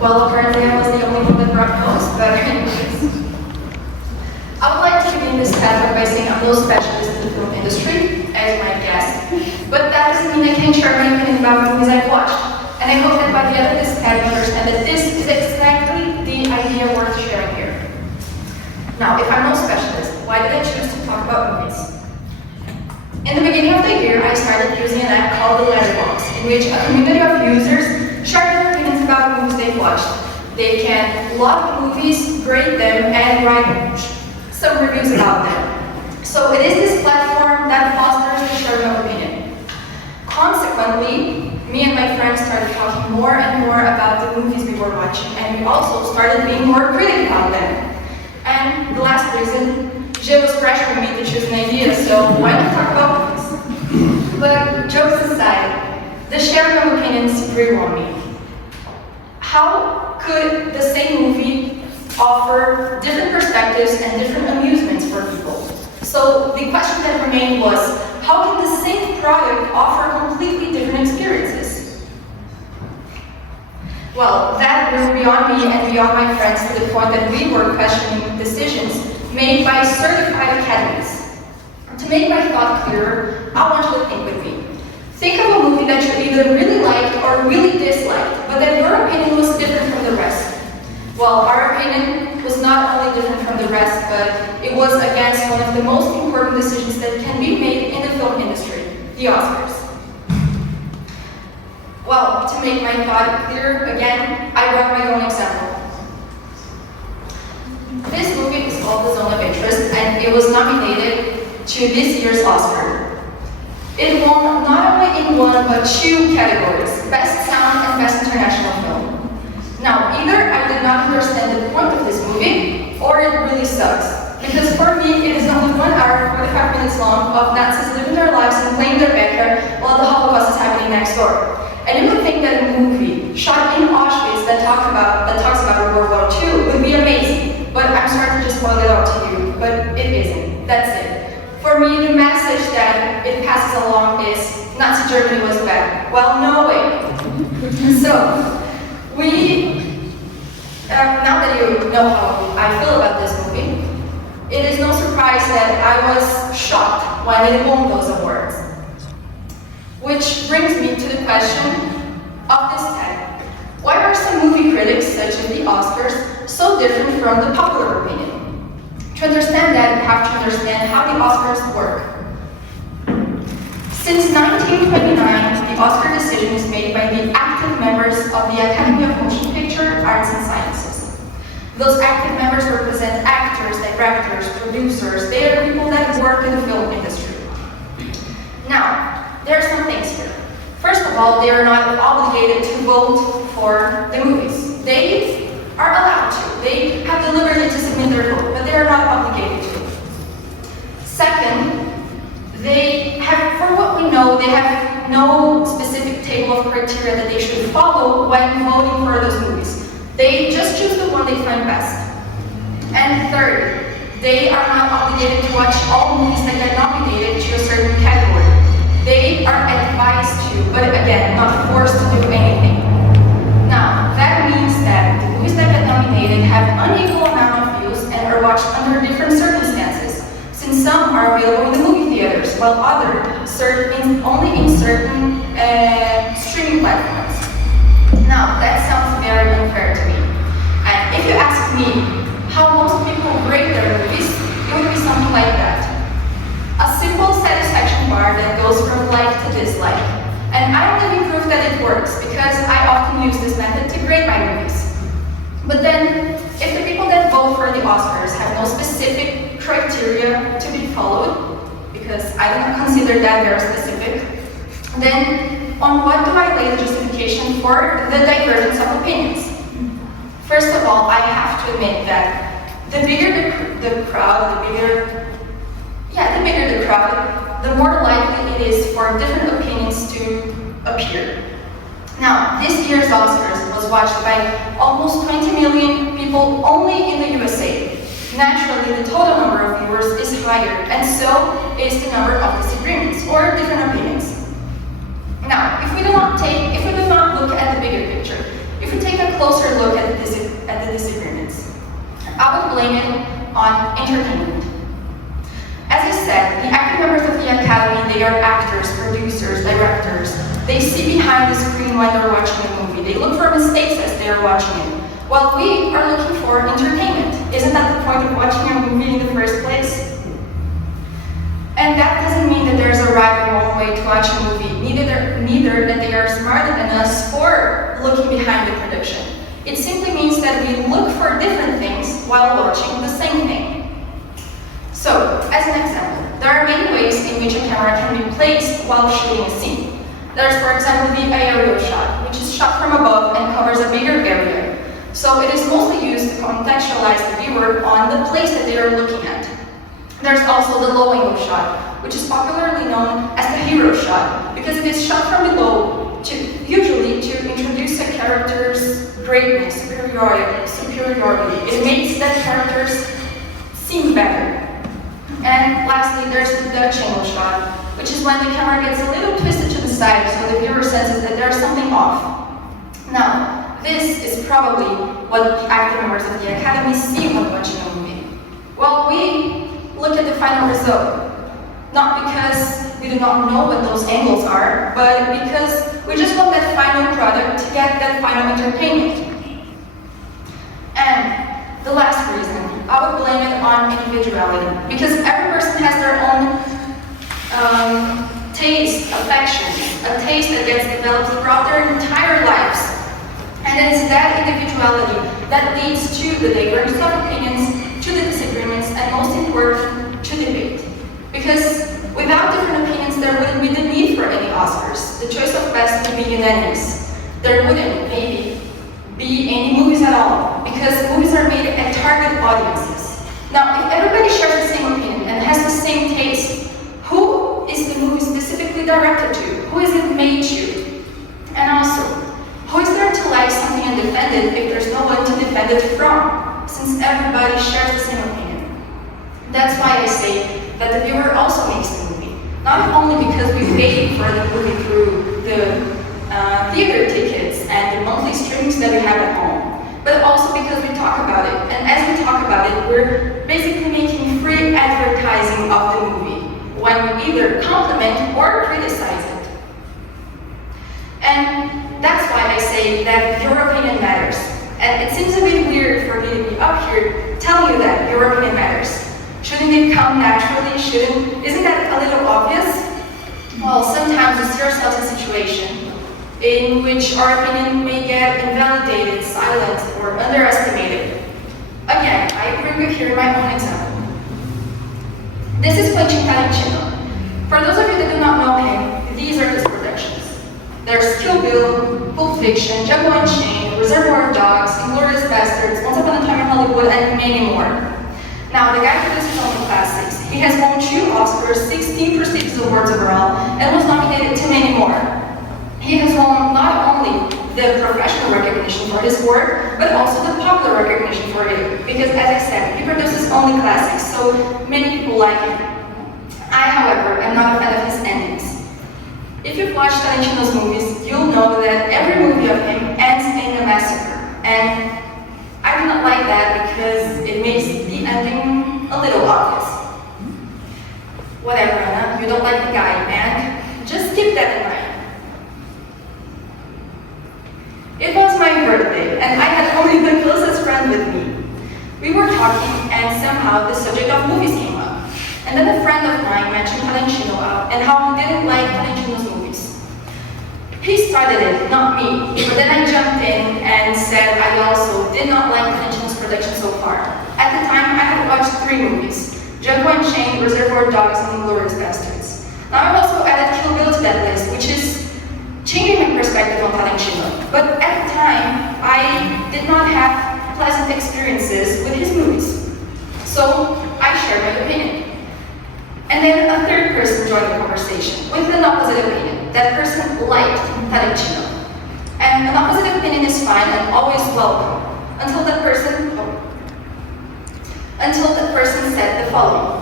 Well, apparently I was the only one that brought notes, but anyways. I would like to begin this talk by saying I'm no specialist in the film industry, as you might guess, but that doesn't mean I can't share my opinion about movies I've watched. And I hope that by the end of this talk you understand that this is exactly the idea worth sharing here. Now, if I'm no specialist, why did I choose to talk about movies? In the beginning of the year, I started using an app called the Letterboxd, in which a community of users share their opinions about movies they've watched. They can log movies, grade them, and write some reviews about them. So it is this platform that fosters the sharing of opinion. Consequently, me and my friends started talking more and more about the movies we were watching, and we also started being more critical about them. And the last reason, Jay was pressuring me to choose an idea, so why not talk about movies? But jokes aside, the sharing of opinions grew on me. How could the same movie offer different perspectives and different amusements for people? So the question that remained was, how can the same product offer completely different experiences? Well, that grew beyond me and beyond my friends to the point that we were questioning decisions made by certified academies. To make my thought clearer, I want you to think with me. Think of a movie that you either really liked or really disliked, but that your opinion was different from the rest. Well, our opinion was not only different from the rest, but it was against one of the most important decisions that can be made in the film industry, the Oscars. Well, to make my thought clear again, I brought my own example. This movie is called The Zone of Interest, and it was nominated to this year's Oscar. It won not only in one, but two categories, Best Sound and Best International Film. Now, either I did not understand the point of this movie, or it really sucks. Because for me, it is only 1 hour, 45 minutes long of Nazis living their lives and playing their backyard while the Holocaust is happening next door. And you would think that a movie shot in Auschwitz that talks about World War II would be amazing. But I'm sorry to just spoil it all to you, but it isn't. That's it. For me, the message that it passes along is Nazi Germany was bad. Well, no way. So, now that you know how I feel about this movie, it is no surprise that I was shocked when it won those awards. Which brings me to the question of this tag. Why are some movie critics, such as the Oscars, so different from the popular opinion? To understand that, you have to understand how the Oscars work. Since 1929, the Oscar decision is made by the active members of the Academy of Motion Picture, Arts and Sciences. Those active members represent actors, directors, producers. They are people that work in the film industry. Now, there are some things here. First of all, they are not obligated to vote for the movies. They are allowed to. They have the liberty to submit their vote, but they are not obligated to. Second, they have, for what we know, they have no specific table of criteria that they should follow when voting for those movies. They just choose the one they find best. And third, they are not obligated to watch all movies that get nominated to a certain category. They are advised to, but again, not forced to do anything. Now, that means that the movies that get nominated have unequal amount of views and are watched under different circumstances, since some are available in the movie theaters, while others only in certain streaming platforms. Now, that sounds very unfair to me. And if you ask me how most people grade their movies, it would be something like that. A simple satisfaction bar that goes from like to dislike. And I don't even prove that it works, because I often use this method to grade my movies. But then, if the people that vote for the Oscars have no specific criteria to be followed, because I don't consider that very specific, then on what do I lay the justification for the divergence of opinions? First of all, I have to admit that the bigger the crowd, the more likely it is for different opinions to appear. Now, this year's Oscars was watched by almost 20 million people only in the USA. Naturally, the total number of viewers is higher, and so is the number of disagreements or different opinions. Now, if we do not look at the bigger picture, if we take a closer look entertainment. As I said, the active members of the Academy, they are actors, producers, directors. They see behind the screen when they're watching a movie. They look for mistakes as they are watching it. While we are looking for entertainment. Isn't that the point of watching a movie in the first place? And that doesn't mean that there's a right or wrong way to watch a movie, neither that they are smarter than us for looking behind the production. It simply means that we look for different things while watching the same thing. So, as an example, there are many ways in which a camera can be placed while shooting a scene. There's, for example, the aerial shot, which is shot from above and covers a bigger area. So it is mostly used to contextualize the viewer on the place that they are looking at. There's also the low-angle shot, which is popularly known as the hero shot, because it is shot from below, usually to introduce a character's greatness, superiority. It makes that characters seem better. And lastly, there's the Dutch angle shot, which is when the camera gets a little twisted to the side so the viewer senses that there's something off. Now, this is probably what the active members of the Academy see when watching a movie. Well, we look at the final result, not because we do not know what those angles are, but because we just want that final product to get that final entertainment. And the last reason, I would blame it on individuality, because every person has their own taste, affections, a taste that gets developed throughout their entire lives. And it is that individuality that leads to the divergence of opinions, to the disagreements, and most important, to debate. Because without different opinions, there wouldn't be the need for any Oscars. The choice of best would be unanimous. There wouldn't, maybe, be any movies at all, because movies are made at target audiences. Now, if everybody shares the same opinion and has the same taste, who is the movie specifically directed to? Who is it made to? And also, who is there to like something and defend it if there's no one to defend it from, since everybody shares the same opinion? That's why I say that the viewer also makes the movie. Not only because we pay for the movie through the theater tickets and the monthly streams that we have at home, but also because we talk about it. And as we talk about it, we're basically making free advertising of the movie, when we either compliment or criticize it. And that's why I say that your opinion matters. And it seems a bit weird for me to be up here telling you that your opinion matters. Shouldn't it come naturally? Isn't that a little obvious? Well, sometimes we see ourselves in a situation in which our opinion may get invalidated, silenced, or underestimated. Again, I bring you here my own example. This is Quentin Tarantino. For those of you that do not know him, these are his productions. There's Kill Bill, Pulp Fiction, Django Unchained, Reservoir Dogs, Inglourious Basterds, Once Upon a Time in Hollywood, and many more. Now, the guy produces only classics. He has won 2 Oscars, 16 prestigious awards overall, and was nominated to many more. He has won not only the professional recognition for his work, but also the popular recognition for it. Because, as I said, he produces only classics, so many people like him. I, however, am not a fan of his endings. If you've watched Tarantino's movies, you'll know that every movie of him ends in a massacre. And I do not like that because it makes the ending a little obvious. Whatever, Anna, you don't like the guy, and just keep that in mind. It was my birthday, and I had only the closest friend with me. We were talking, and somehow the subject of movies came up. And then a friend of mine mentioned Tarantino and how he didn't like Tarantino's movies. He started it, not me, but then I jumped in and said I also did not like Tarantino's production so far. At the time, I had watched 3 movies, Django Unchained, Reservoir Dogs, and Inglourious Basterds. Now I've also added Kill Bill to that list, which is changing my perspective on Tarantino. But at the time, I did not have pleasant experiences with his movies. So I shared my opinion. And then a third person joined the conversation with an opposite opinion. That person liked Tarantino. And an opposite opinion is fine and always welcome, until that person said the following.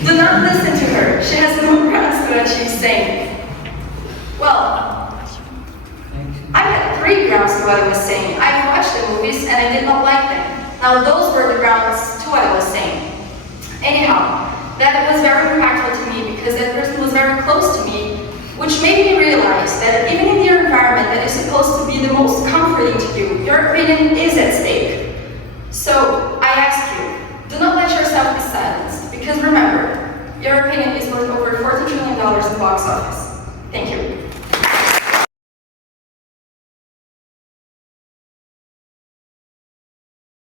Do not listen to her. She has no grounds to what she's saying. Well, I had 3 grounds to what I was saying. I watched the movies and I did not like them. Now those were the grounds to what I was saying. which made me realize that even in the environment that is supposed to be the most comforting to you, your opinion is at stake. So I ask you, do not let yourself be silenced, because remember, your opinion is worth over $40 trillion in box office. Thank you.